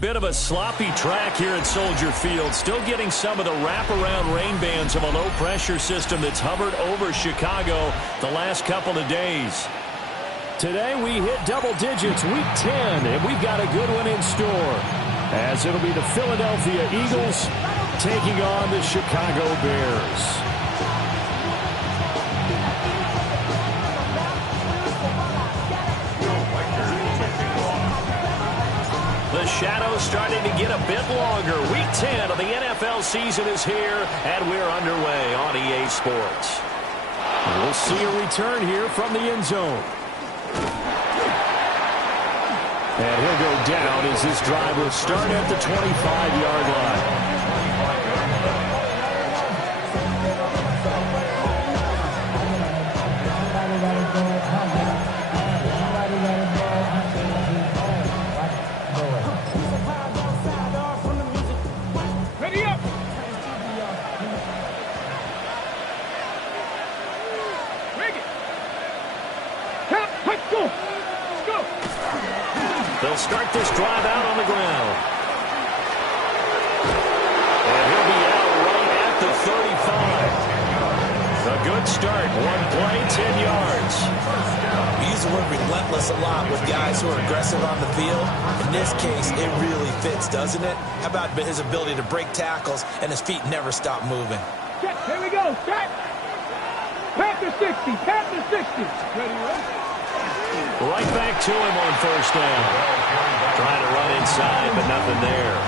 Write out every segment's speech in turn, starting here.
Bit of a sloppy track here at Soldier Field. Still getting some of the wraparound rain bands of a low-pressure system that's hovered over Chicago the last couple of days. Today we hit double digits, week 10, and we've got a good one in store, as it'll be the Philadelphia Eagles taking on the Chicago Bears. The shadow's starting to get a bit longer. Week 10 of the NFL season is here, and we're underway on EA Sports. We'll see a return here from the end zone. And he'll go down as this drive will start at the 25-yard line. They'll start this drive out on the ground. And he'll be out right at the 35. A good start. One play, 10 yards. We use the word relentless a lot with guys who are aggressive on the field. In this case, it really fits, doesn't it? How about his ability to break tackles and his feet never stop moving? Check, here we go. Check. Panther 60. Panther 60. Ready, right? Right back to him on first down. Trying to run inside, but nothing there.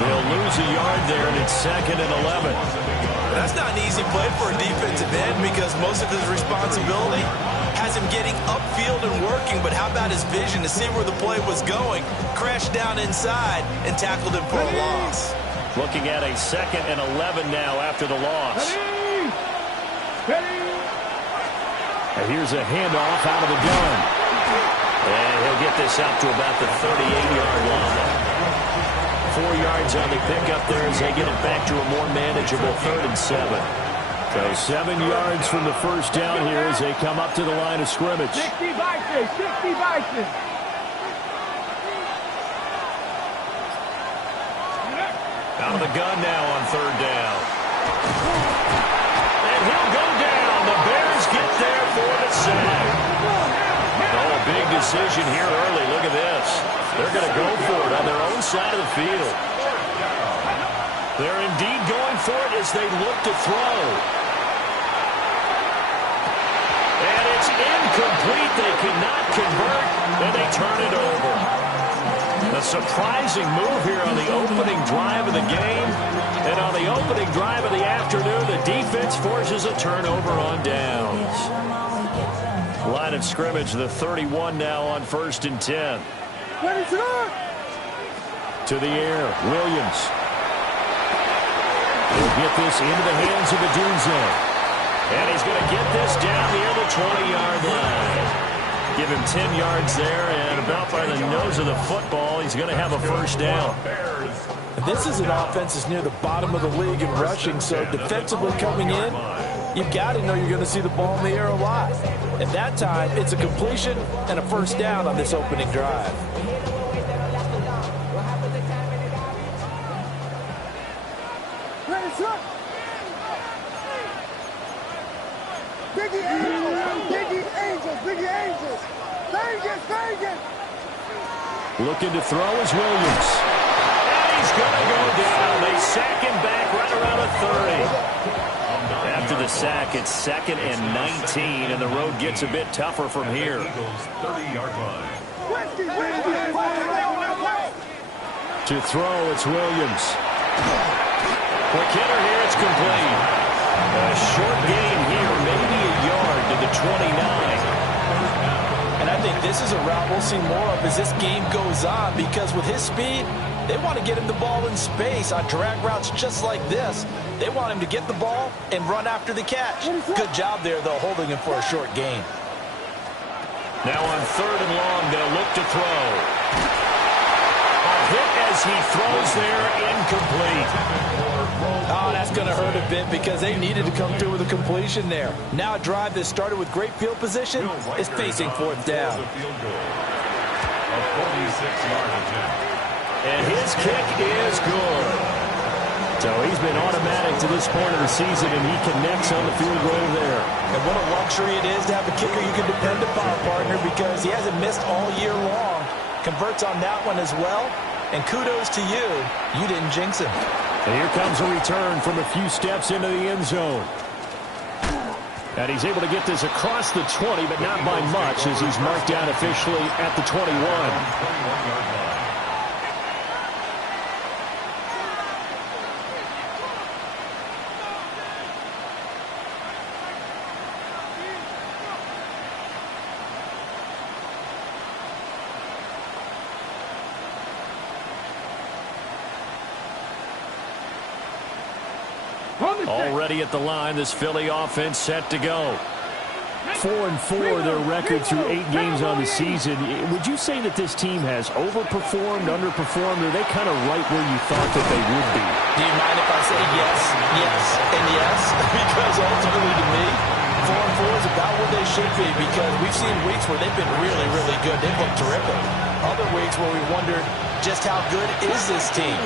They'll lose a yard there, and it's 2nd and 11. That's not an easy play for a defensive end because most of his responsibility has him getting upfield and working, but how about his vision to see where the play was going, crashed down inside, and tackled him for a loss. Looking at a 2nd and 11 now after the loss. Ready. Ready. And here's a handoff out of the gun. And he'll get this out to about the 38-yard line. 4 yards on the pickup there as they get it back to a more manageable 3rd and 7. So 7 yards from the first down here as they come up to the line of scrimmage. 60 Bison, 60 Bison. Out of the gun now on 3rd down. And he'll go down. The Bears get there for the sack. Oh, a big decision here early. Look at this. They're going to go for it on their own side of the field. They're indeed going for it as they look to throw. And it's incomplete. They cannot convert, and they turn it over. A surprising move here on the opening drive of the game. And on the opening drive of the afternoon, the defense forces a turnover on downs. Line of scrimmage, the 31 now on 1st and 10. To the air, Williams. He'll get this into the hands of Adunze. And he's going to get this down near the 20-yard line. Give him 10 yards there, and about by the nose of the football, he's going to have a first down. This is an offense that's near the bottom of the league in rushing, so defensively coming in, you've got to know you're going to see the ball in the air a lot. At that time, it's a completion and a first down on this opening drive. Biggie Angels, Biggie Angels, Biggie Angels. Vegas, Vegas. Looking to throw is Williams. And he's going to go down. They sack him back right around the 30. After the sack, it's 2nd and 19, and the road gets a bit tougher from here. 30-yard line. To throw, it's Williams. Quick hitter here, it's complete. A short gain here, maybe a yard to the 29. And I think this is a route we'll see more of as this game goes on, because with his speed, they want to get him the ball in space on drag routes just like this. They want him to get the ball and run after the catch. Good job there, though, holding him for a short gain. Now on 3rd and long, they'll look to throw. A hit as he throws there, incomplete. Oh, that's going to hurt a bit because they needed to come through with a completion there. Now a drive that started with great field position is facing 4th down. A 46-yard attempt. And his kick is good. So he's been automatic to this point of the season, and he connects on the field goal there. And what a luxury it is to have a kicker you can depend upon, partner, because he hasn't missed all year long. Converts on that one as well. And kudos to you. You didn't jinx him. And here comes a return from a few steps into the end zone. And he's able to get this across the 20, but not by much, as he's marked down officially at the 21. 21-yard line. Already at the line, this Philly offense set to go. 4-4 their record through 8 games on the season. Would you say that this team has overperformed, underperformed, or are they kind of right where you thought that they would be? Do you mind if I say yes, yes, and yes? Because ultimately to me, 4-4 is about where they should be, because we've seen weeks where they've been really, really good. They've looked terrific. Other weeks where we wondered just how good is this team.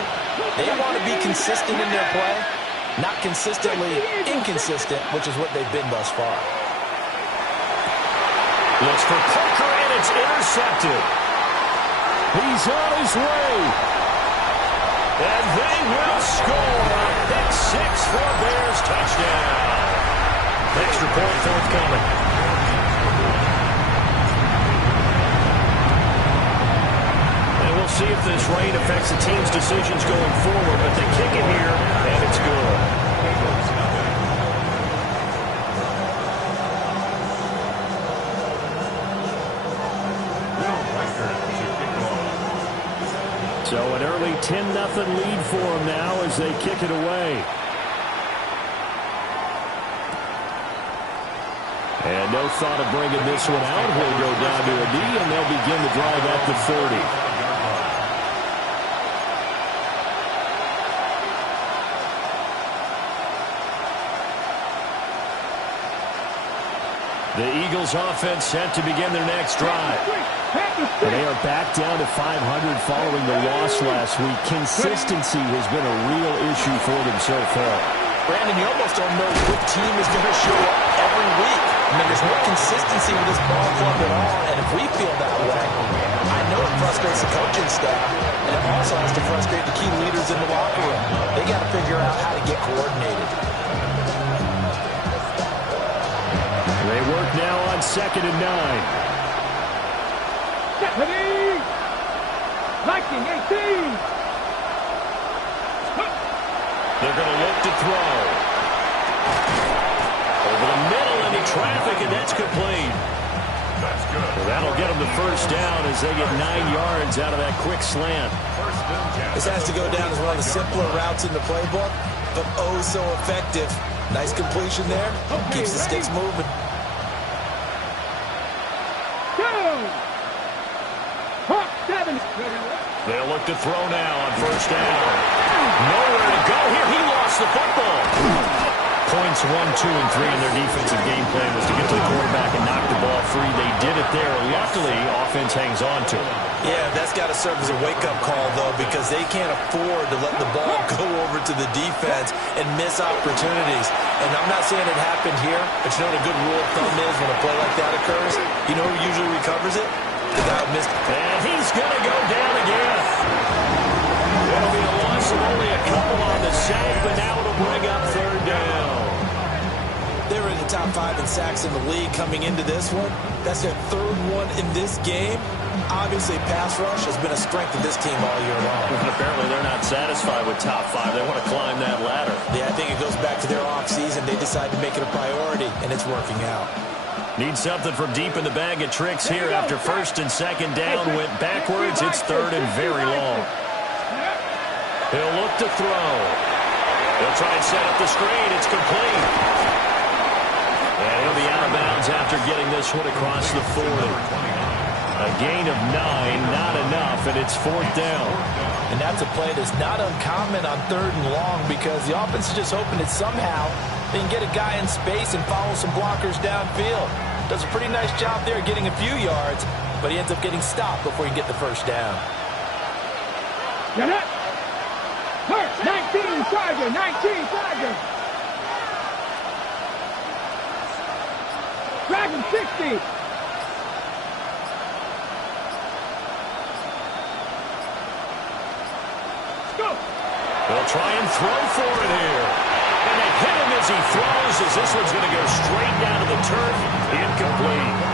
They want to be consistent in their play, not consistently inconsistent, which is what they've been thus far. Looks for Parker, and it's intercepted. He's on his way. And they will score. Pick 6 for Bears, touchdown. Extra point forthcoming. And we'll see if this rain affects the team's decisions going forward, but they kick it here, and it's good. So an early 10-0 lead for them now as they kick it away. And no thought of bringing this one out. He'll go down to a knee, and they'll begin the drive at the 30. The Eagles offense set to begin their next drive. And they are back down to 500 following the loss last week. Consistency has been a real issue for them so far. Brandon, you almost don't know what team is going to show up every week. I mean, there's no consistency with this ball club at all, and if we feel that way, I know it frustrates the coaching staff, and it also has to frustrate the key leaders in the locker room. They got to figure out how to get coordinated. They work now on 2nd and 9. Deputy! Viking 18! They're going to look to throw. Over the middle into traffic, and that's complete. That's good. Well, that'll get them the first down as they get 9 yards out of that quick slant. This has to go down as one of the simpler routes in the playbook, but oh so effective. Nice completion there. Keeps the sticks moving. They'll look to throw now on first down. Nowhere to go here. He lost the football. Points 1, 2, and 3 in their defensive game plan was to get to the quarterback and knock the ball free. They did it there. Luckily, offense hangs on to it. Yeah, that's got to serve as a wake-up call, though, because they can't afford to let the ball go over to the defense and miss opportunities. And I'm not saying it happened here, but you know what a good rule of thumb is when a play like that occurs? You know who usually recovers it? The guy who missed it. And he's going to go down again. It'll be a loss of only a couple on the sack, but now it'll bring up 3rd down. They were in the top 5 in sacks in the league coming into this one. That's their 3rd one in this game. Obviously, pass rush has been a strength of this team all year long. But apparently they're not satisfied with top 5. They want to climb that ladder. Yeah, I think it goes back to their offseason. They decided to make it a priority, and it's working out. Need something from deep in the bag of tricks here after 1st and 2nd down. Went backwards. It's 3rd and very long. He'll look to throw. He'll try and set up the screen. It's complete. And he'll be out of bounds after getting this one across the 40. A gain of 9, not enough, and it's 4th down. And that's a play that's not uncommon on 3rd and long because the offense is just hoping that somehow they can get a guy in space and follow some blockers downfield. Does a pretty nice job there getting a few yards, but he ends up getting stopped before he can get the first down. Get up. Hurt. 19 Tiger. 19 Tiger. Dragon 60. Go. They'll try and throw for it here. And they hit him as he throws, as this one's going to go straight down to the turf. Incomplete.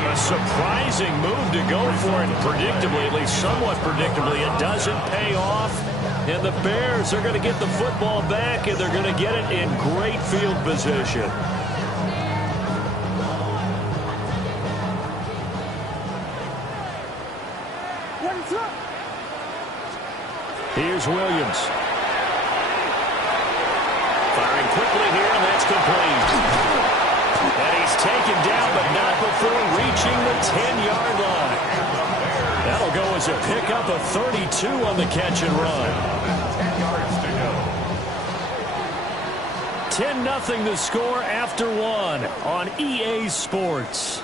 A surprising move to go for it, predictably, at least somewhat predictably. It doesn't pay off. And the Bears are going to get the football back, and they're going to get it in great field position. Here's Williams. Firing quickly here, and that's complete. And he's taken down, but not before reaching the 10-yard line. That'll go as a pickup of 32 on the catch and run. 10-0 the score after one on EA Sports.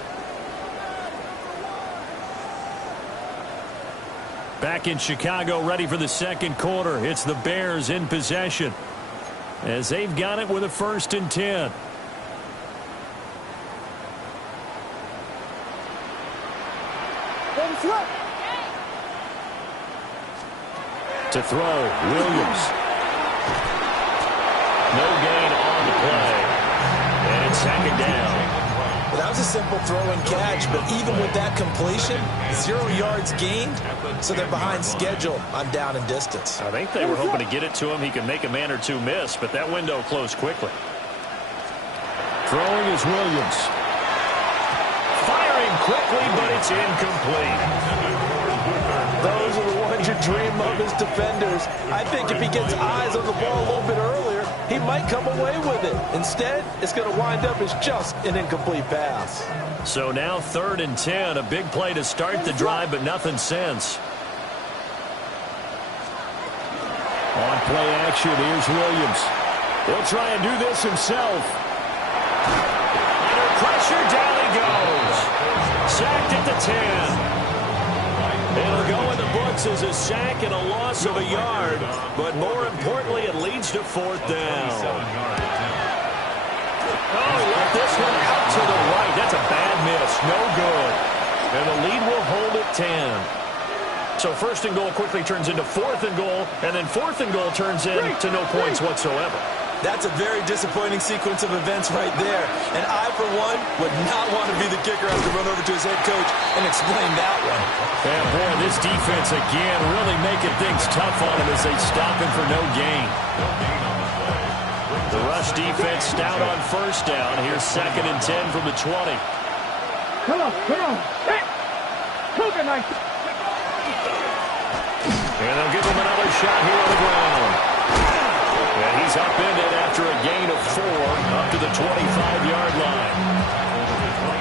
Back in Chicago, ready for the second quarter. It's the Bears in possession as they've got it with a 1st and 10. To throw, Williams. No gain on the play. And it's 2nd down. Well, that was a simple throw and catch, but even with that completion, 0 yards gained, so they're behind schedule on down and distance. I think they were hoping to get it to him. He could make a man or two miss, but that window closed quickly. Throwing is Williams. Firing quickly, but it's incomplete. Those are the ones you dream of as defenders. I think if he gets eyes on the ball a little bit earlier, he might come away with it. Instead, it's going to wind up as just an incomplete pass. So now 3rd and 10, a big play to start the drive, but nothing since. On play action, here's Williams. He'll try and do this himself. Under pressure, down he goes. Sacked at the 10. It'll go in the books as a sack and a loss of a yard, but more importantly, it leads to 4th down. Oh, let this one out to the right. That's a bad miss. No good. And the lead will hold at 10. So 1st and goal quickly turns into 4th and goal, and then 4th and goal turns into no points whatsoever. That's a very disappointing sequence of events right there. And I, for one, would not want to be the kicker after run over to his head coach and explain that one. And boy, this defense again really making things tough on him as they stop him for no gain. The rush defense stout on 1st down. Here's 2nd and 10 from the 20. Come on. Hey. Cougar knife. And they'll give him another shot here on the ground. And he's upended after a gain of 4 up to the 25-yard line.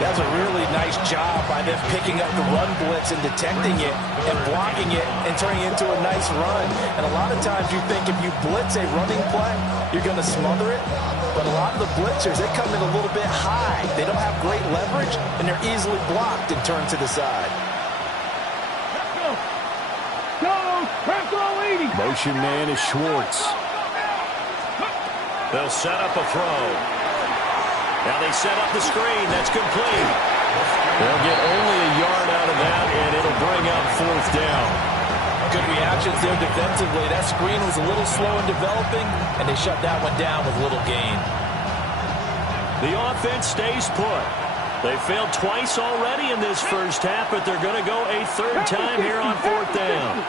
That's a really nice job by them picking up the run blitz and detecting it and blocking it and turning it into a nice run. And a lot of times you think if you blitz a running play, you're going to smother it. But a lot of the blitzers, they come in a little bit high. They don't have great leverage, and they're easily blocked and turned to the side. Motion man is Schwartz. They'll set up a throw. Now they set up the screen. That's complete. They'll get only a yard out of that, and it'll bring up 4th down. Good reactions there defensively. That screen was a little slow in developing, and they shut that one down with little gain. The offense stays put. They failed twice already in this first half, but they're going to go a 3rd time here on 4th down.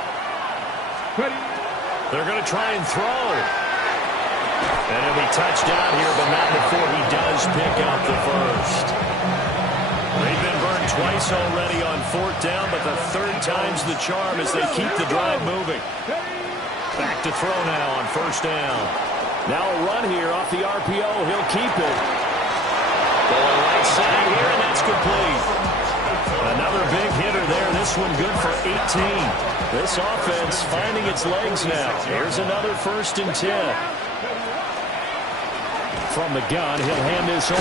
They're going to try and throw. And he'll be touched down here, but not before he does pick up the 1st. They've been burned twice already on 4th down, but the 3rd time's the charm as they keep the drive moving. Back to throw now on 1st down. Now a run here off the RPO. He'll keep it. Going right side here, and that's complete. Another big hitter there. This one good for 18. This offense finding its legs now. Here's another 1st and 10. From the gun, he'll hand this off.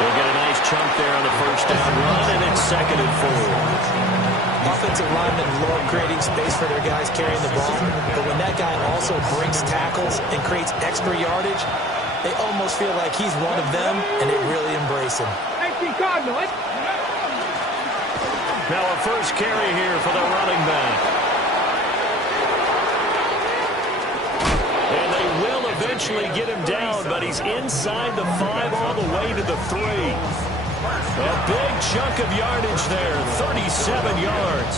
They'll get a nice chunk there on the first down run, and it's 2nd and 4. Offensive linemen love creating space for their guys carrying the ball, but when that guy also breaks tackles and creates extra yardage, they almost feel like he's one of them, and they really embrace him. Now a first carry here for the running back. And they will eventually get him down, but he's inside the 5 all the way to the 3. A big chunk of yardage there, 37 yards.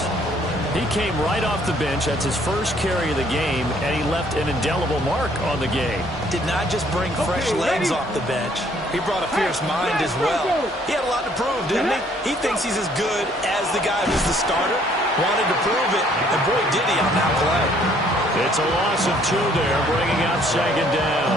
He came right off the bench. That's his first carry of the game, and he left an indelible mark on the game. Did not just bring fresh legs off the bench. He brought a fierce mind as well. He had a lot to prove, didn't he? He thinks he's as good as the guy who's the starter. Wanted to prove it, and boy, did he on that play. It's a loss of 2 there, bringing up 2nd down.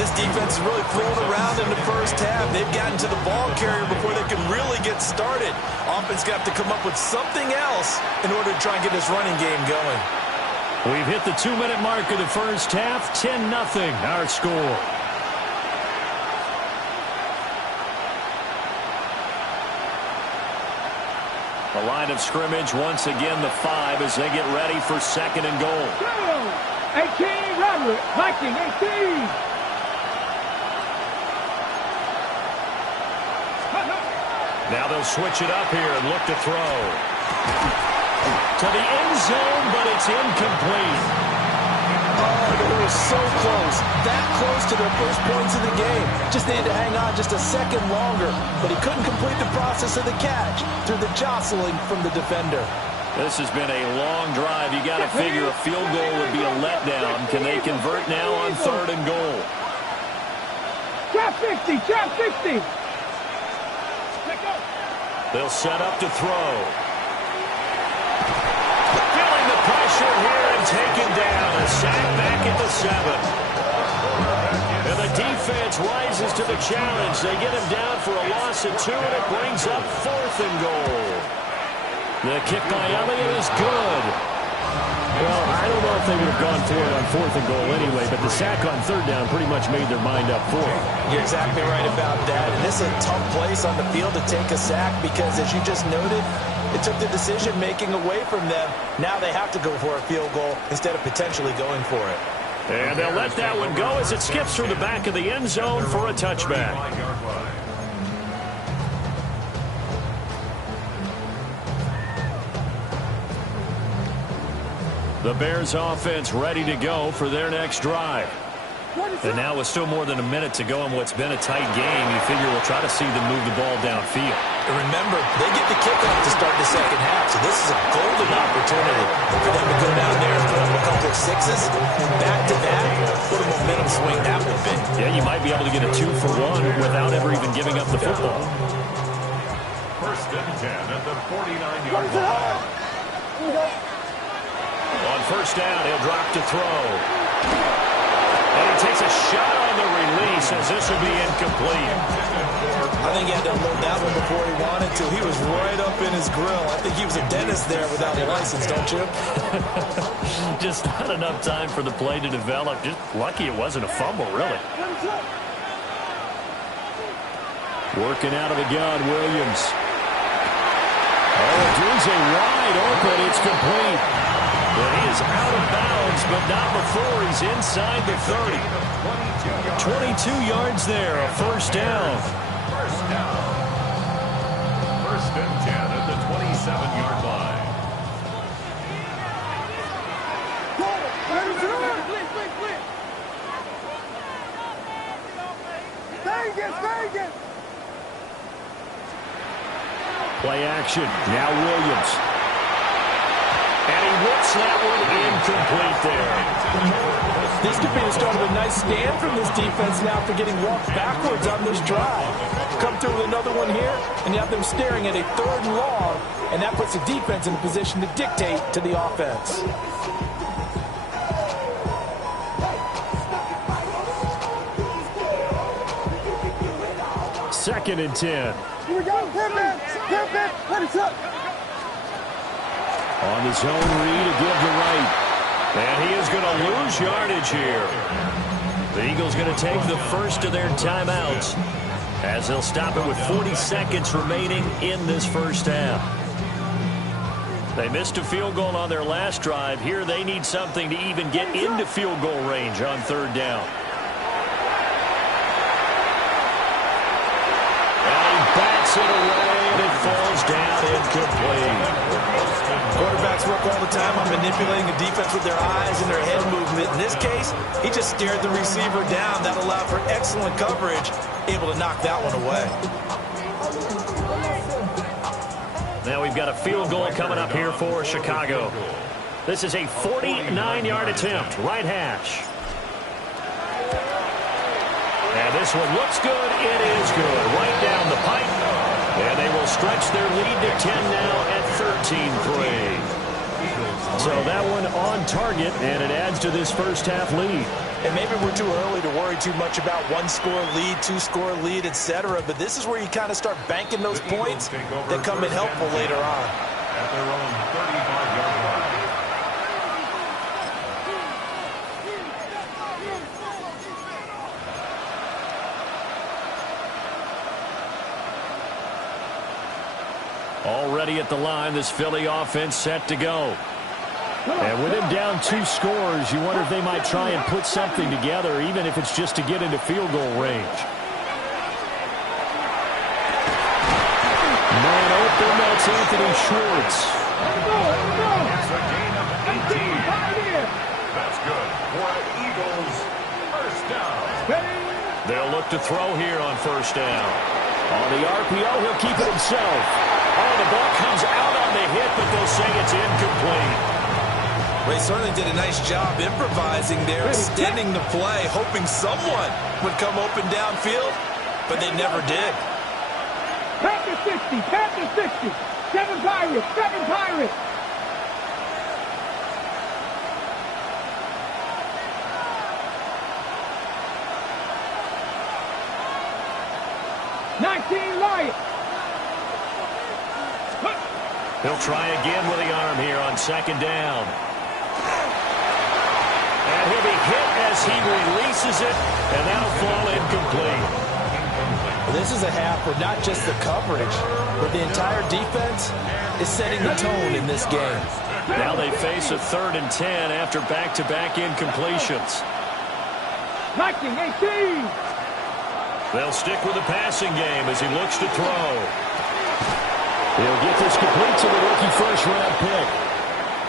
This defense is really thrown around in the first half. They've gotten to the ball carrier before they can really get started. Offense got to come up with something else in order to try and get this running game going. We've hit the 2-minute mark of the first half. 10-0 our score. The line of scrimmage once again the 5 as they get ready for 2nd and goal. 18, Robert, Viking, 18. Now they'll switch it up here and look to throw. To the end zone, but it's incomplete. Oh, they were so close. That close to their first points of the game. Just needed to hang on just a second longer. But he couldn't complete the process of the catch through the jostling from the defender. This has been a long drive. You got to figure a field goal would be a letdown. Can they convert now on 3rd and goal? Drop 60, drop 60. They'll set up to throw. Feeling the pressure here and taken down. A sack back at the 7. And the defense rises to the challenge. They get him down for a loss of 2, and it brings up 4th and goal. The kick by Elliott is good. Well, I don't know if they would have gone for it on 4th and goal anyway, but the sack on 3rd down pretty much made their mind up for it. You're exactly right about that. And this is a tough place on the field to take a sack because, as you just noted, it took the decision-making away from them. Now they have to go for a field goal instead of potentially going for it. And they'll let that one go as it skips through the back of the end zone for a touchback. The Bears offense ready to go for their next drive. And now with still more than a minute to go in what's been a tight game, you figure we'll try to see them move the ball downfield. And remember, they get the kickoff to start the second half, so this is a golden opportunity for them to go down there and put up a couple of 6s. Back-to-back, what a momentum swing that would be. Yeah, you might be able to get a 2-for-1 without ever even giving up the football. 1st and 10 at the 49-yard line. On 1st down, he'll drop to throw. And he takes a shot on the release as this will be incomplete. I think he had to unload that one before he wanted to. He was right up in his grill. I think he was a dentist there without a license, don't you? Just not enough time for the play to develop. Just lucky it wasn't a fumble, really. Working out of the gun, Williams. Oh, Deuce wide open. It's complete. But he is out of bounds, but not before he's inside the 30. 22 yards there, a 1st down. 1st and 10 at the 27-yard line. Play action. Now Williams. And he whips that one incomplete there. This could be the start of a nice stand from this defense now for getting walked backwards on this drive. Come through with another one here, and you have them staring at a 3rd and long, and that puts the defense in a position to dictate to the offense. Second and 10. Here we go, pivot, what is up? On the zone read to give to right. And he is going to lose yardage here. The Eagles going to take the first of their timeouts. as they'll stop it with 40 seconds remaining in this first half. They missed a field goal on their last drive. Here they need something to even get into field goal range on third down. And he bats it away, and it falls down incomplete. Quarterbacks work all the time on manipulating the defense with their eyes and their head movement. In this case, he just stared the receiver down. That allowed for excellent coverage, able to knock that one away. Now we've got a field goal coming up here for Chicago. This is a 49-yard attempt, right hash. And this one looks good. It is good. Right down the pipe. And they will stretch their lead to 10 now at 13-3. So that one on target, and it adds to this first half lead. And maybe we're too early to worry too much about one-score lead, two-score lead, etc. But this is where you kind of start banking those points that come in helpful later on. At their own 35-yard line. Already at the line, this Philly offense set to go. And with him down 2 scores, you wonder if they might try and put something together, even if it's just to get into field goal range. Man open, that's Anthony Schwartz. It's a gain of 18. That's good for Eagles first down. They'll look to throw here on first down. On the RPO, he'll keep it himself. Oh, the ball comes out on the hit, but they'll say it's incomplete. Well, he certainly did a nice job improvising there, extending the play, hoping someone would come open downfield, but they never did. Panther 60, Panther 60. 7 Pirates, 7 Pirates. He'll try again with the arm here on second down. And he'll be hit as he releases it, and that'll fall incomplete. Well, this is a half where not just the coverage, but the entire defense is setting the tone in this game. Now they face a 3rd and 10 after back-to-back incompletions. 19-18. They'll stick with the passing game as he looks to throw. He'll get this complete to the rookie first-round pick.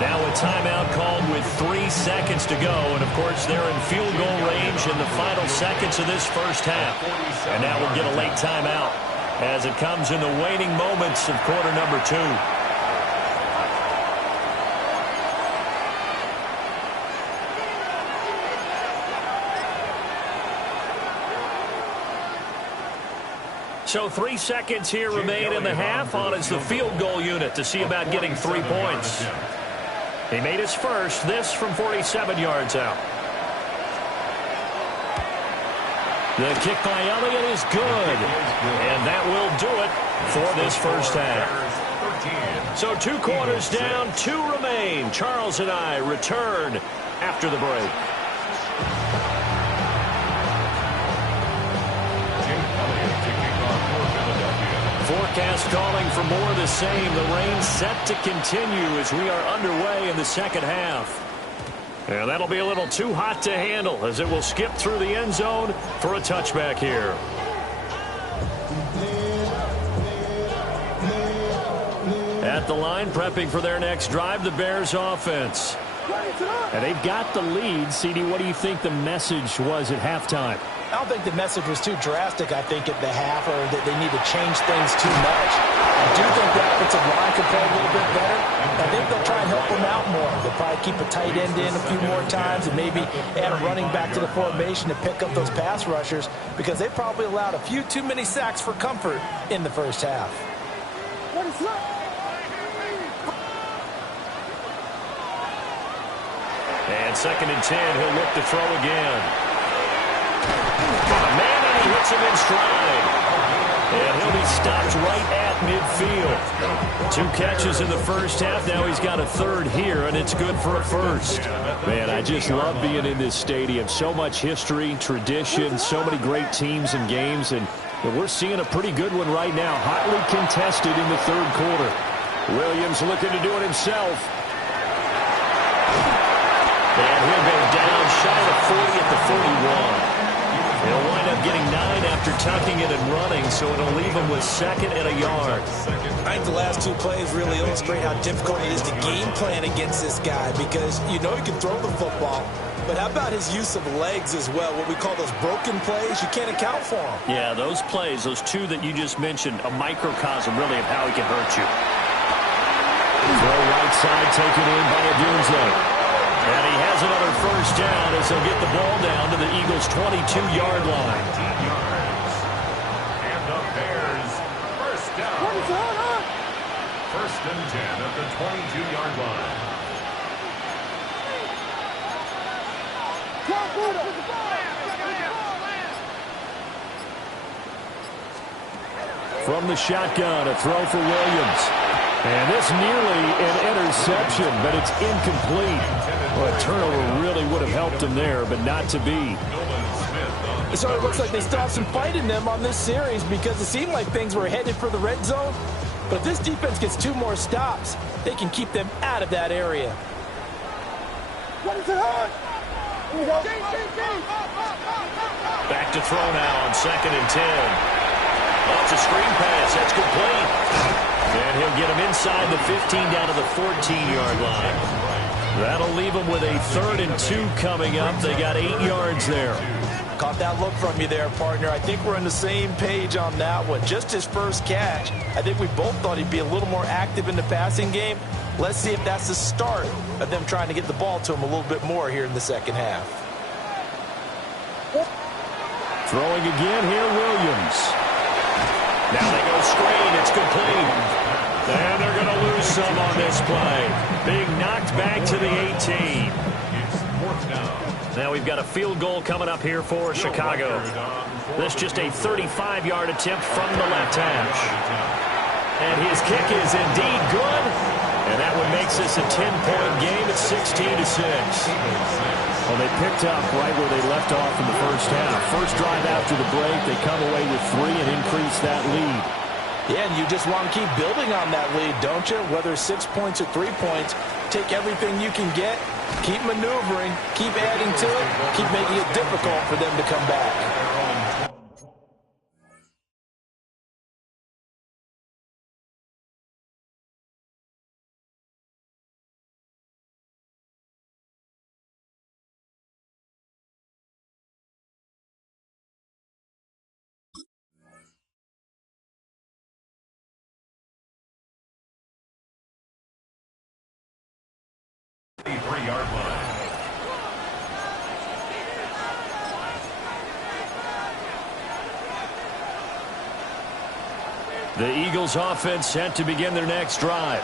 Now a timeout called with 3 seconds to go. And, of course, they're in field goal range in the final seconds of this first half. And now we'll get a late timeout as it comes in the waning moments of quarter number 2. So 3 seconds here remain in the half. On is the field goal unit to see about getting 3 points. He made his first, this from 47 yards out. The kick by Elliott is good. And that will do it for this first half. So 2 quarters down, 2 remain. Charles and I return after the break. Forecast calling for more of the same. The rain set to continue as we are underway in the second half. And that'll be a little too hot to handle as it will skip through the end zone for a touchback here. At the line, prepping for their next drive, the Bears offense. And they've got the lead. CD, what do you think the message was at halftime? I don't think the message was too drastic, I think, at the half, or that they need to change things too much. I do think the offensive line could play a little bit better. I think they'll try and help them out more. They'll probably keep a tight end in a few more times and maybe add a running back to the formation to pick up those pass rushers because they probably allowed a few too many sacks for comfort in the first half. And 2nd and 10, he'll look to throw again. Man, and he hits him in stride. And he'll be stopped right at midfield. 2 catches in the first half. Now he's got a 3rd here, and it's good for a first. Man, I just love being in this stadium. So much history, tradition, so many great teams and games. And But we're seeing a pretty good one right now. Hotly contested in the third quarter. Williams looking to do it himself. And he'll go down shy of 40 at the 41. He'll wind up getting 9 after tucking it and running, so it'll leave him with second and a yard. I think the last two plays really illustrate how difficult it is to game plan against this guy because you know he can throw the football, but how about his use of legs as well, what we call those broken plays? You can't account for them. Yeah, those plays, those two that you just mentioned, a microcosm really of how he can hurt you. Throw right side, taken in by Adunze. And he has another first down as he'll get the ball down to the Eagles' 22-yard line. And the Bears first down. First and 10 at the 22-yard line. From the shotgun, a throw for Williams. And this nearly an interception, but it's incomplete. Well, a turnover really would have helped him there, but not to be. So it looks like they still have some fight in them on this series because it seemed like things were headed for the red zone. But if this defense gets 2 more stops, they can keep them out of that area. Back to throw now on second and 10. Oh, it's a screen pass. That's complete. And he'll get him inside the 15 down to the 14-yard line. That'll leave him with a 3rd and 2 coming up. They got 8 yards there. Caught that look from you there, partner. I think we're on the same page on that one. Just his first catch. I think we both thought he'd be a little more active in the passing game. Let's see if that's the start of them trying to get the ball to him a little bit more here in the second half. Throwing again here, Williams. Now they go screen. It's complete. And they're going to lose some on this play. Being knocked back to the 18. It's 4th down. Now we've got a field goal coming up here for Chicago. This just a 35-yard attempt from the left hash. And his kick is indeed good. And that one makes this a 10-point game at 16-6. Well, they picked up right where they left off in the first half. First drive after the break, they come away with 3 and increase that lead. Yeah, and you just want to keep building on that lead, don't you? Whether 6 points or 3 points, take everything you can get, keep maneuvering, keep adding to it, keep making it difficult for them to come back. The 3-yard line. The Eagles offense set to begin their next drive.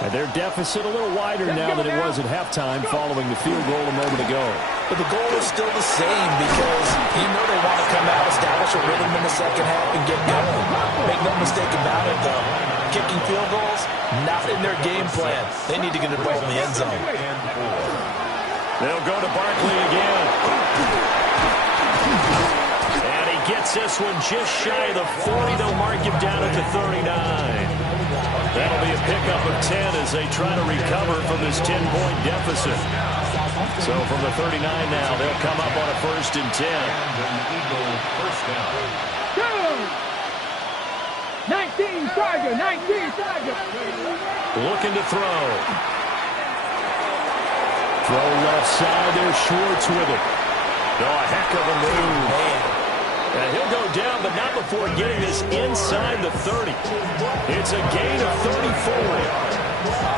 And their deficit a little wider now than it was at halftime following the field goal a moment ago. But the goal is still the same because you know they want to come out, establish a rhythm in the second half, and get going. Make no mistake about it, though. Kicking field goals, not in their game plan. They need to get the ball in the end zone. They'll go to Barkley again. And he gets this one just shy of the 40. They'll mark him down at the 39. That'll be a pickup of 10 as they try to recover from this 10-point deficit. So from the 39 now, they'll come up on a 1st and 10. First down. 19 Tiger, 19 Tiger. Looking to throw. Throw left side there, Schwartz with it. Oh, a heck of a move. And he'll go down, but not before getting this inside the 30. It's a gain of 34.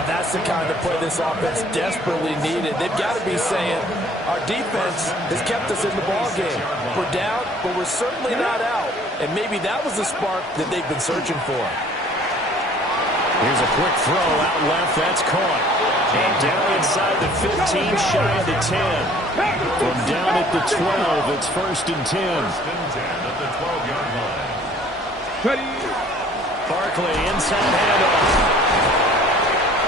That's the kind of play this offense desperately needed. They've got to be saying, our defense has kept us in the ballgame. We're down, but we're certainly not out. And maybe that was the spark that they've been searching for. Here's a quick throw out left. That's caught. And down inside the 15, shy of the 10. From down at the 12, it's 1st and 10. First and 10 at the 12-yard line. Barkley, inside handoff.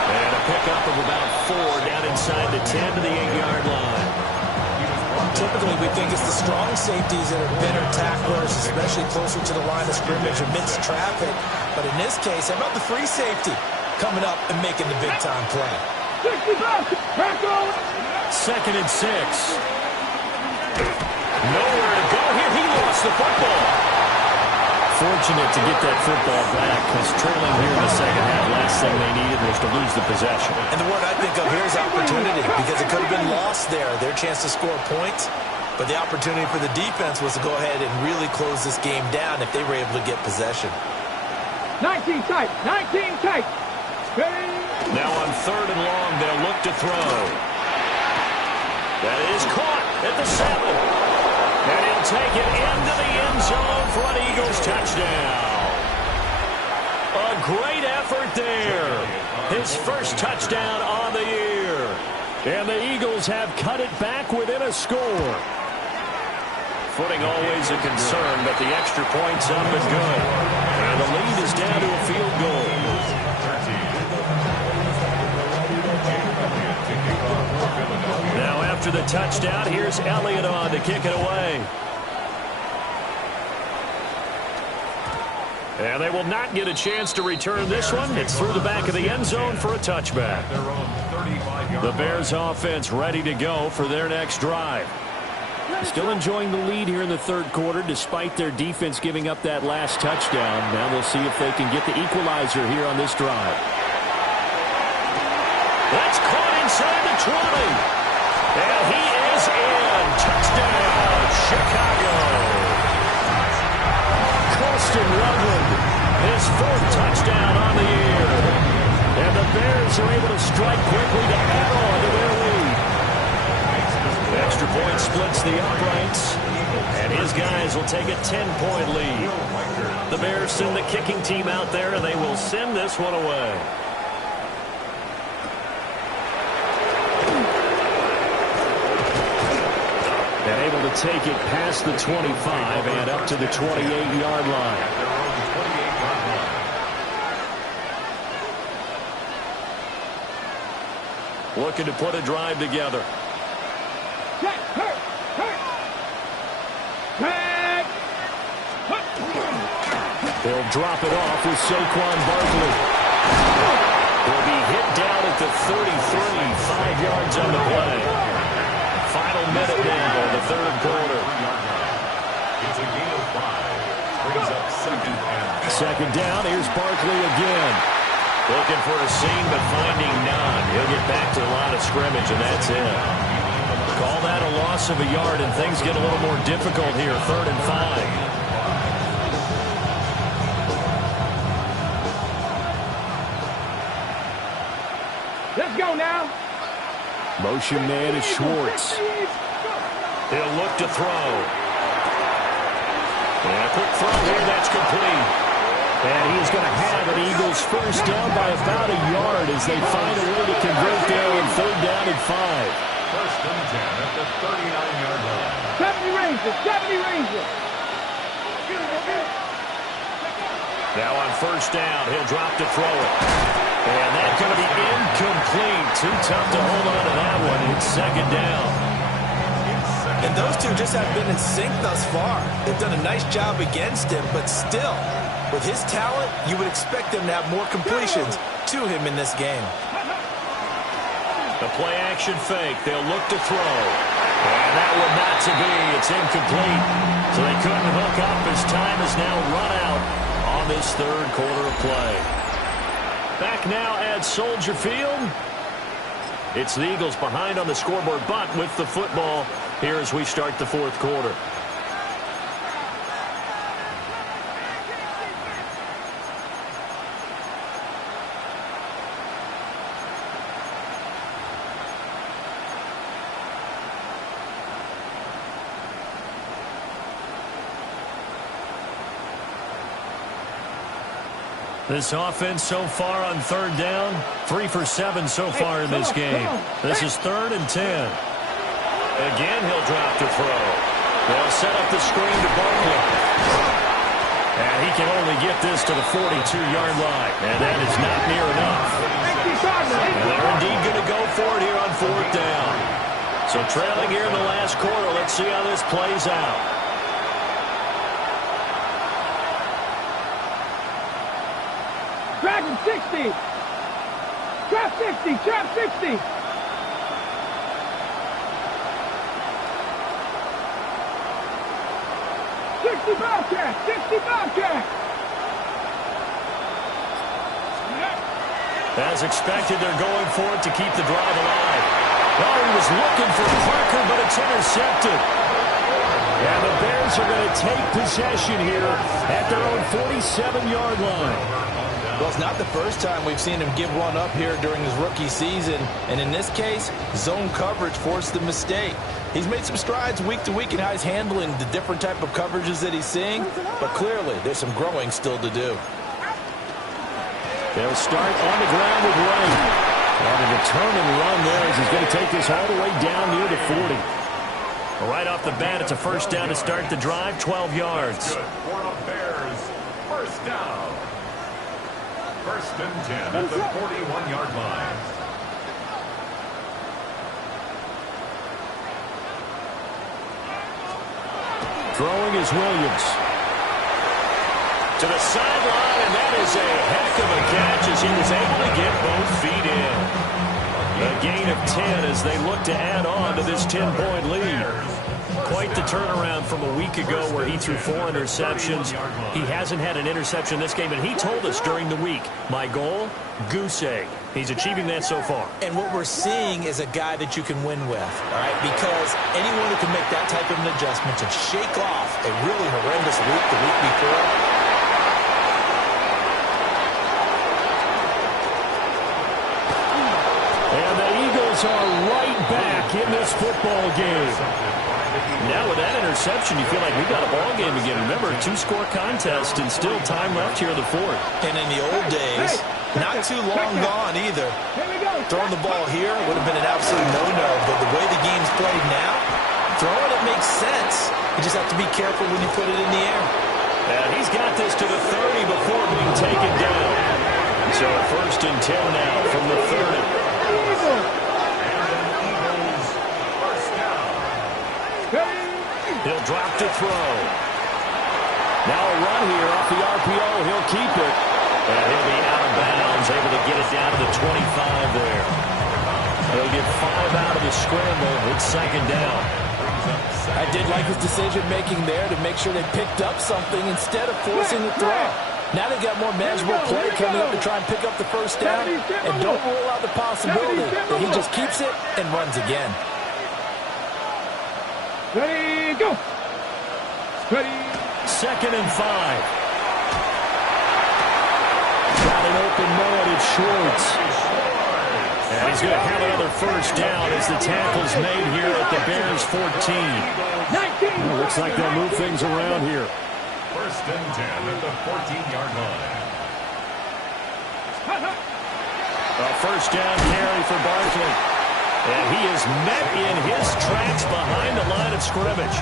And a pickup of about 4 down inside the 10 to the 8-yard line. typically we think it's the strong safeties that are better tacklers, especially closer to the line of scrimmage amidst traffic. But in this case, how about the free safety coming up and making the big-time play? 2nd and 6. Nowhere to go here. He lost the football. Fortunate to get that football back, because trailing here in the second half, last thing they needed was to lose the possession. And the word I think of here is opportunity, because it could have been lost there, their chance to score points. But the opportunity for the defense was to go ahead and really close this game down if they were able to get possession. 19 tight. 19 tight. Now on 3rd and long, they'll look to throw. That is caught at the 7. And he'll take it into the end zone for an Eagles touchdown. A great effort there. His first touchdown on the year. And the Eagles have cut it back within a score. Footing always a concern, but the extra point's up and good. And the lead is down to a field goal. Now after the touchdown, here's Elliott on to kick it away. And they will not get a chance to return this one. It's through the back of the end zone for a touchback. The Bears offense ready to go for their next drive. Still enjoying the lead here in the 3rd quarter despite their defense giving up that last touchdown. Now we'll see if they can get the equalizer here on this drive. That's caught inside the 20. And he is in. Touchdown, Chicago. Colston Loveland, his 4th touchdown on the year. And the Bears are able to strike quickly to add on to their lead. The extra point splits the uprights, and his guys will take a 10-point lead. The Bears send the kicking team out there, and they will send this one away. And able to take it past the 25 and up to the 28-yard line. Looking to put a drive together. They'll drop it off with Saquon Barkley. He'll be hit down at the 33, 5 yards on the play. Final minute now of the 3rd quarter. It's a gain of 5. Brings up 2nd and 2nd down, here's Barkley again. Looking for a seam, but finding none. He'll get back to the line of scrimmage, and that's it. Call that a loss of a yard, and things get a little more difficult here. 3rd and 5. Let's go now. Motion man is Schwartz. He'll look to throw. And a quick throw here, that's complete. And he's going to have an Eagles first down by about a yard as they find a way to convert there on 3rd down and 5. 1st and 10 at the 39-yard line. 70 Rangers, 70 Rangers. Now on 1st down, he'll drop to throw it. And that's going to be incomplete. Too tough to hold on to that one. It's 2nd down. And those two just have been in sync thus far. They've done a nice job against him, but still, with his talent, you would expect them to have more completions to him in this game. The play-action fake. They'll look to throw. And that one not to be. It's incomplete. So they couldn't hook up as time has now run out on this 3rd quarter of play. Back now at Soldier Field. It's the Eagles behind on the scoreboard, but with the football here as we start the 4th quarter. This offense so far on 3rd down, 3 for 7 so far in this game. This is 3rd and 10. Again, he'll drop to throw. They'll set up the screen to Barkley. And he can only get this to the 42-yard line. And that is not near enough. And they're indeed going to go for it here on 4th down. So trailing here in the last quarter. Let's see how this plays out. Drag him 60. Trap 60. Trap 60. Bobcat. 60 Bobcat. As expected, they're going for it to keep the drive alive. Oh, he was looking for Parker, but it's intercepted. And the Bears are going to take possession here at their own 47-yard line. Well, it's not the first time we've seen him give one up here during his rookie season. And in this case, zone coverage forced the mistake. He's made some strides week to week in how he's handling the different type of coverages that he's seeing. But clearly, there's some growing still to do. They'll start on the ground with Ray. And a determined run there as he's going to take this all the way down near the 40. Right off the bat, it's a first down to start the drive, 12 yards. Good for the Bears. First down. First and 10 at the 41-yard line. Throwing is Williams. To the sideline, and that is a heck of a catch as he was able to get both feet in. A gain of 10 as they look to add on to this 10-point lead. Quite the turnaround from a week ago where he threw 4 interceptions. He hasn't had an interception this game, and he told us during the week, my goal, goose egg. He's achieving that so far. And what we're seeing is a guy that you can win with, all right? Because anyone who can make that type of an adjustment and shake off a really horrendous week the week before. And the Eagles are right back in this football game. Now with that interception, you feel like we got a ball game again. Remember, a 2-score contest and still time left here in the 4th. And in the old days, not too long gone either. Throwing the ball here would have been an absolute no-no. But the way the game's played now, throwing it makes sense. You just have to be careful when you put it in the air. And he's got this to the 30 before being taken down. So first and 10 now from the 30. He'll drop to throw. Now a run here off the RPO. He'll keep it. And he'll be out of bounds, able to get it down to the 25 there. He'll get 5 out of the scramble. It's second down. I did like his decision-making there to make sure they picked up something instead of forcing the throw. Now they've got more manageable play coming up to try and pick up the first down. And don't rule out the possibility that he just keeps it and runs again. Ready, go. Ready. Second and 5. Got an open man at Schwartz. And he's going to have another first down as the tackle's made here at the Bears 14. Well, looks like they'll move things around here. First and 10 at the 14-yard line. A first down carry for Barkley. And he is met in his tracks behind the line of scrimmage.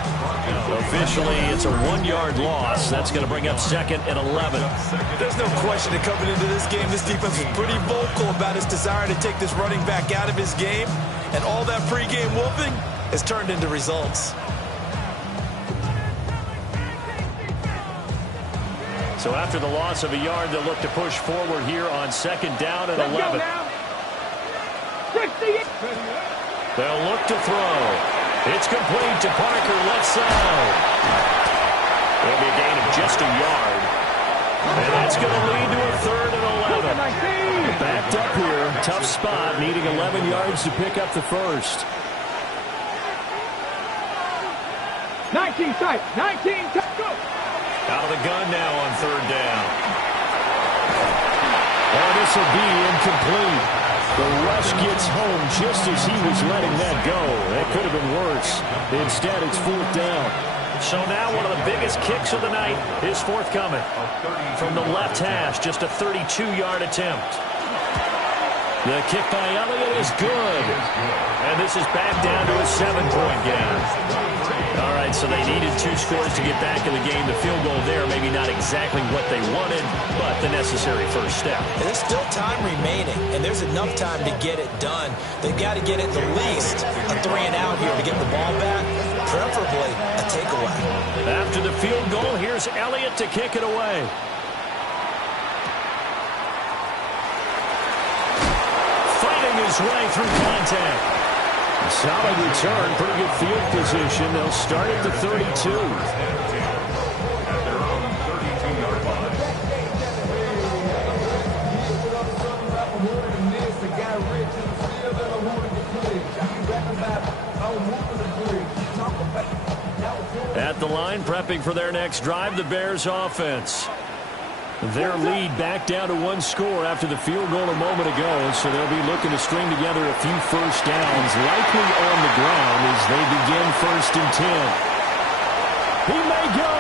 Officially, it's a 1-yard loss. That's going to bring up second and 11. There's no question that coming into this game, this defense was pretty vocal about his desire to take this running back out of his game. And all that pregame whooping has turned into results. So after the loss of a yard, they'll look to push forward here on second down and 11. They'll look to throw. It's complete to Parker, left side. It'll be a gain of just a yard. And that's going to lead to a third and 11. Backed up here, tough spot, needing 11 yards to pick up the first. 19 tight, 19 tight, go. Out of the gun now on third down. And this will be incomplete. The rush gets home just as he was letting that go. That could have been worse. Instead, it's fourth down. So now one of the biggest kicks of the night is forthcoming. From the left hash, just a 32-yard attempt. The kick by Elliott is good. And this is back down to a 7-point game. All right, so they needed 2 scores to get back in the game. The field goal there, maybe not exactly what they wanted, but the necessary first step. And there's still time remaining, and there's enough time to get it done. They've got to get at the least a 3-and-out here to get the ball back, preferably a takeaway. After the field goal, here's Elliott to kick it away. Fighting his way through contact. Solid return, pretty good field position. They'll start at the 32. At the line, prepping for their next drive, the Bears offense. Their lead back down to 1 score after the field goal a moment ago, so they'll be looking to string together a few first downs, likely on the ground as they begin 1st and 10. He may go.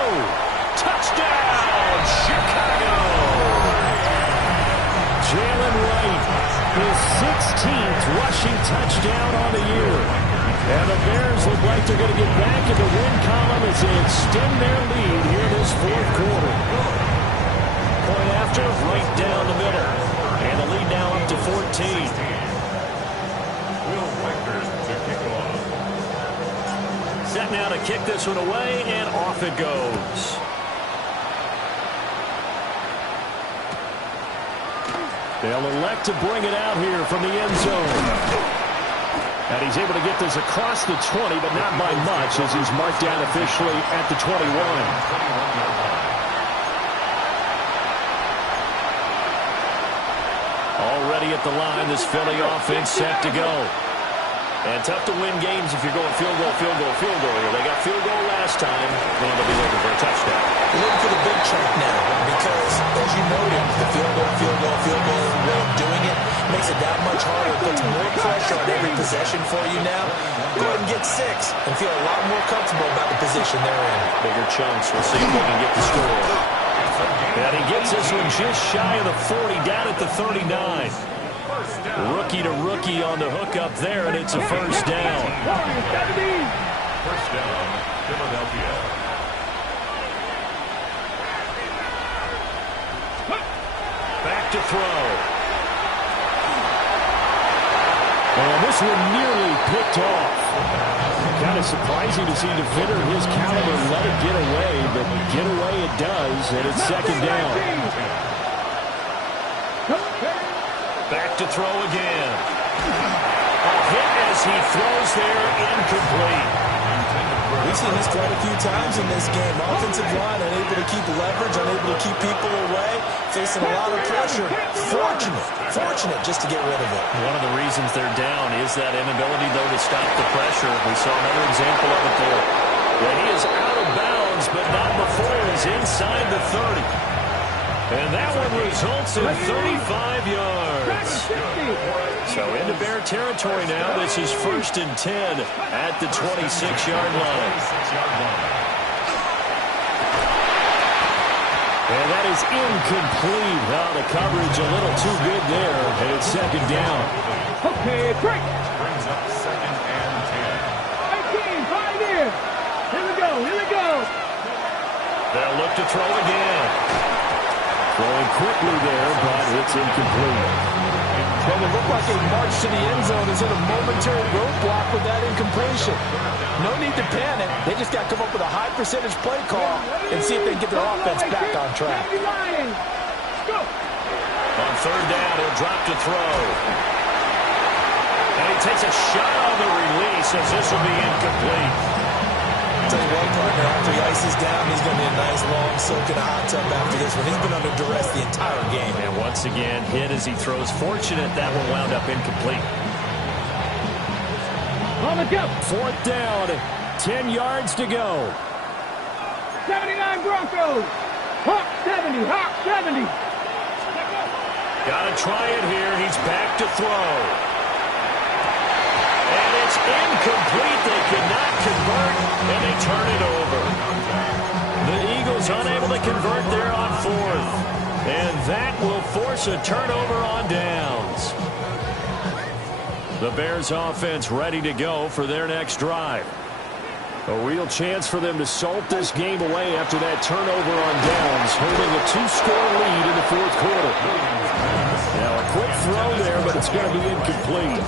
Touchdown, Chicago! Jalen Wright, his 16th rushing touchdown on the year. And the Bears look like they're going to get back in the win column as they extend their lead here this 4th quarter. Point after, right down the middle. And the lead now up to 14. Will Rikers to kick it off. Set now to kick this one away, and off it goes. They'll elect to bring it out here from the end zone. And he's able to get this across the 20, but not by much as he's marked down officially at the 21. Already at the line, this Philly offense set to go. And tough to win games if you're going field goal, field goal, field goal here. They got field goal last time, and they'll be looking for a touchdown. Looking for the big chunk now because, as you noted, the field goal way of doing it makes it that much harder. It puts more pressure on every possession for you now. Go ahead and get 6 and feel a lot more comfortable about the position they're in. Bigger chunks. We'll see if they can get the score. And he gets this one just shy of the 40, down at the 39. Rookie to rookie on the hook up there, and it's a first down. First down, Philadelphia. Back to throw. And this one nearly picked off. Kind of surprising to see a defender of his caliber let it get away, but get away it does, and it's 2nd down. Back to throw again. A hit as he throws there, incomplete. We've seen this quite a few times in this game. Offensive line unable to keep leverage, unable to keep people away, facing a lot of pressure. Fortunate just to get rid of it. One of the reasons they're down is that inability, though, to stop the pressure. We saw another example of it there. And he is out of bounds, but not before he's inside the 30. And that one results in 35 yards. So into Bear territory now. This is 1st and 10 at the 26-yard line. And that is incomplete. Now the coverage a little too good there. And it's 2nd down. Okay, break. Brings up 2nd and 18, 5 in. Here we go. They'll look to throw again. Throwing quickly there, but it's incomplete. Well, it looked like a march to the end zone is in a momentary roadblock with that incompletion. No need to panic. They just got to come up with a high percentage play call and see if they can get their offense back on track. On 3rd down, he'll drop to throw. And he takes a shot on the release as this will be incomplete. Tell you what, partner, after he ices down, he's going to be a nice long soak in a hot tub after this one. He's been under duress the entire game. And once again, hit as he throws. Fortunate that one wound up incomplete. On the go. 4th down, 10 yards to go. 79 Broncos. Hawk 70, Hawk 70. Got to try it here. He's back to throw. And it's incomplete. They could not convert, and they turn it over. The Eagles unable to convert there on 4th. And that will force a turnover on downs. The Bears offense ready to go for their next drive. A real chance for them to salt this game away after that turnover on downs, holding a 2-score lead in the fourth quarter. Now a quick throw there, but it's going to be incomplete.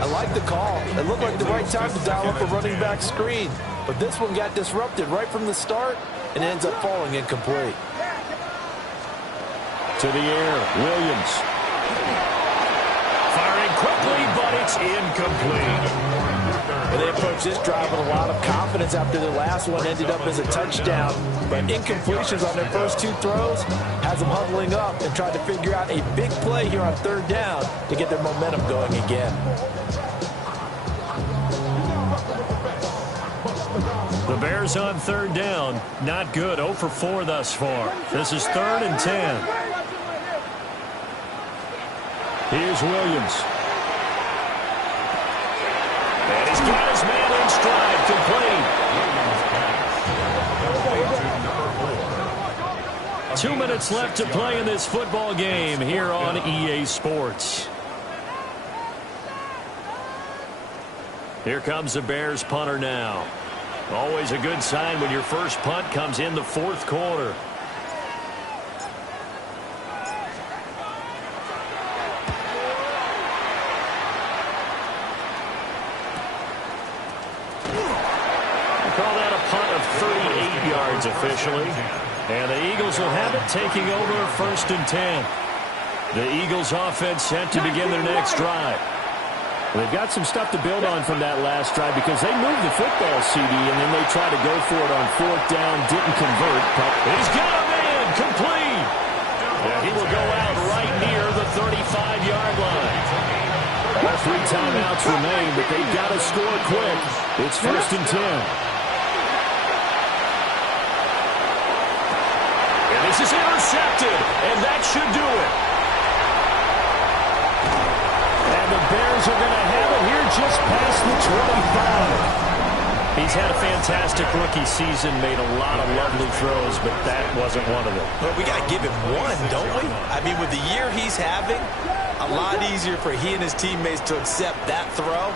I like the call. It looked like the right time to dial up a running back screen. But this one got disrupted right from the start and ends up falling incomplete. To the air, Williams. Firing quickly, but it's incomplete. Well, they approached this drive with a lot of confidence after their last one ended up as a touchdown. But incompletions on their first 2 throws has them huddling up and trying to figure out a big play here on 3rd down to get their momentum going again. The Bears on 3rd down. Not good. 0 for 4 thus far. This is 3rd and 10. Here's Williams. And he's got his man in stride, complete. 2 minutes left to play in this football game here on EA Sports. Here comes the Bears punter now. Always a good sign when your first punt comes in the fourth quarter. Call that a punt of 38 yards officially. And the Eagles will have it, taking over 1st and 10. The Eagles offense set to begin their next drive. They've got some stuff to build on from that last drive because they moved the football, CD, and then they tried to go for it on 4th down, didn't convert. He's got a man, complete. And he will go out right near the 35-yard line. All 3 timeouts remain, but they've got to score quick. It's 1st and 10. And this is intercepted, and that should do it. And the Bears are going to have it here just past the 25. He's had a fantastic rookie season, made a lot of lovely throws, but that wasn't one of them. But we got to give him one, don't we? I mean, with the year he's having, a lot easier for he and his teammates to accept that throw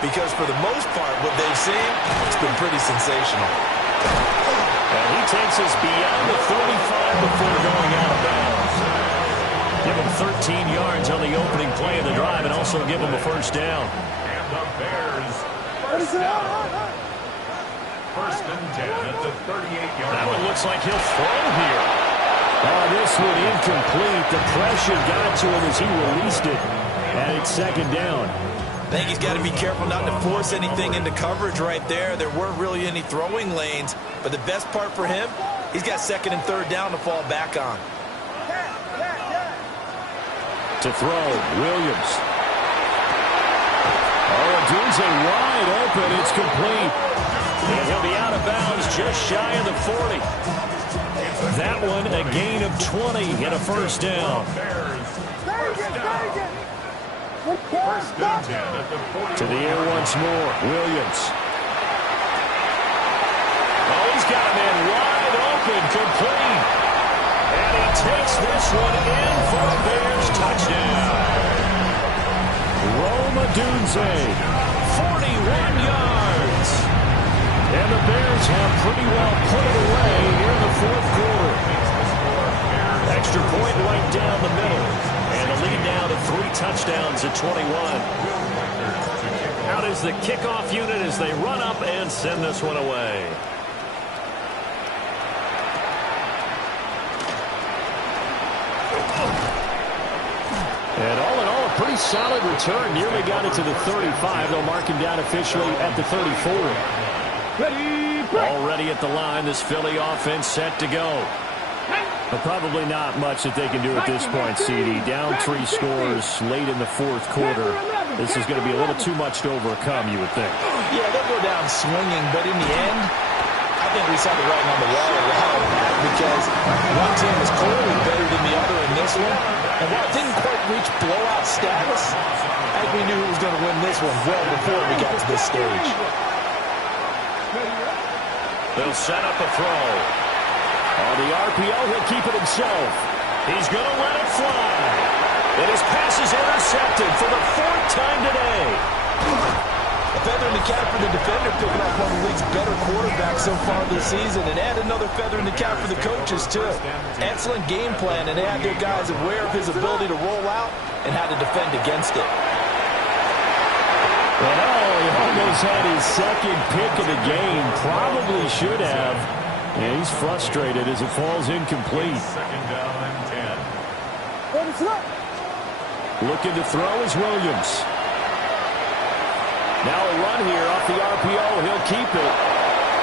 because for the most part, what they've seen, it's been pretty sensational. And he takes us beyond the 45 before going out of bounds. Give him 13 yards on the opening play of the drive and also give him a first down. And the Bears first down. 1st and 10 at the 38-yard line. That one looks like he'll throw here. Oh, this one incomplete. The pressure got to him as he released it. And it's 2nd down. I think he's got to be careful not to force anything into coverage right there. There weren't really any throwing lanes. But the best part for him, he's got 2nd and 3rd down to fall back on. To throw, Williams. Oh, Dunze wide open. It's complete. And he'll be out of bounds just shy of the 40. That one a gain of 20 and a first down. First and 10 at the 40. To the air once more, Williams. Oh, he's got a man wide open, complete. And he takes this one in for a Bears touchdown. Rome Odunze, 41 yards. And the Bears have pretty well put it away here in the fourth quarter. Extra point right down the middle. And the lead now to 3 touchdowns at 21. Out is the kickoff unit as they run up and send this one away. And all in all, a pretty solid return. Nearly got it to the 35. They'll mark him down officially at the 34. Already at the line, this Philly offense set to go. But probably not much that they can do at this point, CD. Down 3 scores late in the fourth quarter. This is going to be a little too much to overcome, you would think. Yeah, they'll go down swinging, but in the end, I think we saw the writing on the wall a while back because one team is clearly better than the other in this one. And while it didn't quite reach blowout status, I think we knew who was going to win this one well before we got to this stage. They'll set up a throw. On the RPO, he'll keep it himself. He's going to let it fly. And his pass is intercepted for the 4th time today. feather in the cap for the defender, picking up one of the league's better quarterbacks so far this season, and add another feather in the cap for the coaches, too. Excellent game plan, and they had their guys aware of his ability to roll out and how to defend against it. And he almost had his second pick of the game. Probably should have. And he's frustrated as it falls incomplete. Second down and 10. Looking to throw is Williams. Now a run here off the RPO. He'll keep it.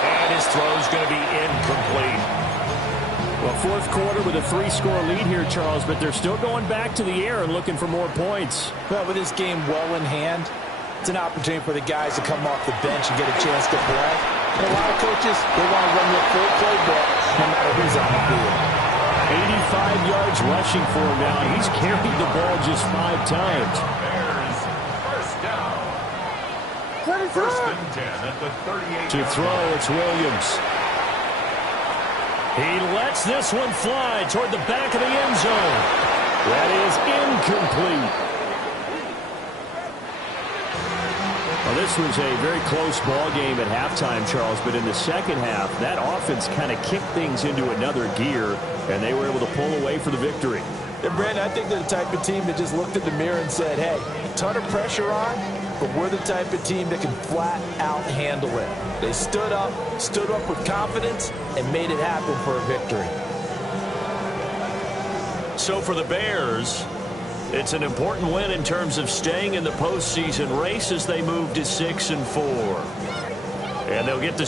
And his throw's going to be incomplete. Well, fourth quarter with a 3-score lead here, Charles, but they're still going back to the air and looking for more points. Well, with this game well in hand, it's an opportunity for the guys to come off the bench and get a chance to play. And a lot of coaches, they want to run their full playbook no matter who's on the field. 85 yards rushing for him now. He's carried the ball just 5 times. Bears, first down. First and 10 at the 38. To throw, it's Williams. He lets this one fly toward the back of the end zone. That is incomplete. Well, this was a very close ball game at halftime, Charles, but in the second half, that offense kind of kicked things into another gear, and they were able to pull away for the victory. And Brandon, I think they're the type of team that just looked in the mirror and said, hey, a ton of pressure on, but we're the type of team that can flat out handle it. They stood up with confidence, and made it happen for a victory. So for the Bears, it's an important win in terms of staying in the postseason race as they move to 6-4. And they'll get the